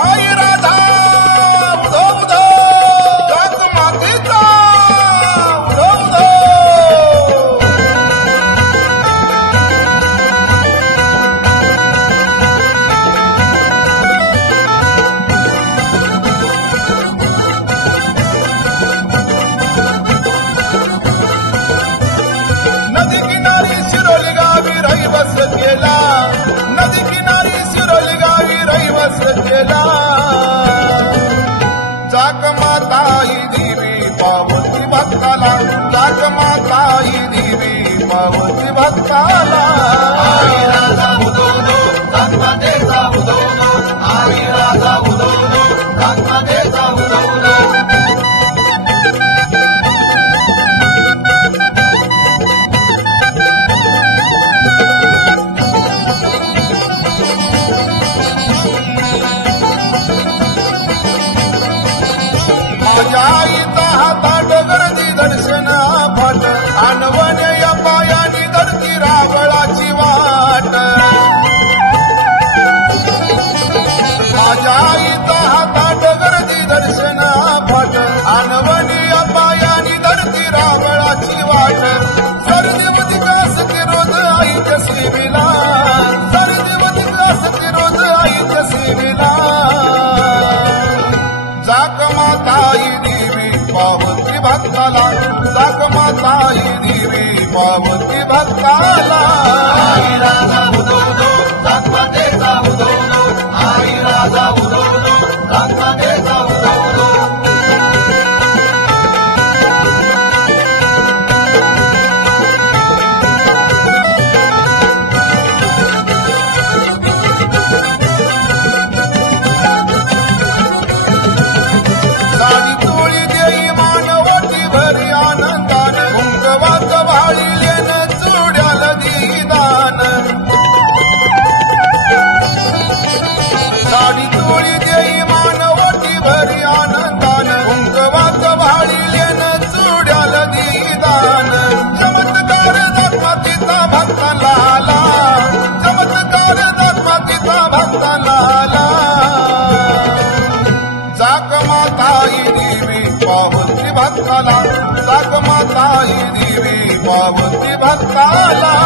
आई राधा उधो उधो जग मातेचा उधो उधो नदी किनारी शिरोली गावी रहिवास केला नदी किनारी शिरोली गावी रहिवास केला जाग माताई देवी पावती भक्ताला जाग माताई देवी पावती भक्ताला आई राधा उधो उधो गणपतीचा उधो उधो आई राधा उधो उधो गणपतीचा उधो उधो जाईता हातात गर्दी दर्शन फाट अनवने या पायानी धरती रावळाची वाट जाईता हातात गर्दी दर्शन फाट अनवने या पायानी धरती रावळाची वाट सर्दीमध्ये क्लास की रोज आईच्या सेवेला सर्दीमध्ये क्लास की रोज आईच्या सेवेला जाग माताई देवी पावती भक्ताला जाग माताई देवी पावती भक्ताला आई राधा उधो उधो गणपतीचा उधो उधो आई राधा उधो उधो गणपतीचा उधो उधो साडी तोळी देई मानवती भरी आनंदान कुंकवात भाळीलेन चुड्याल दीदान चमत्कार धर्मातीचा भक्ताला आला चमत्कार धर्मातीचा भक्ताला आला जाग माताई देवी पावती भक्ताला जाग माताई देवी पावती भक्ताला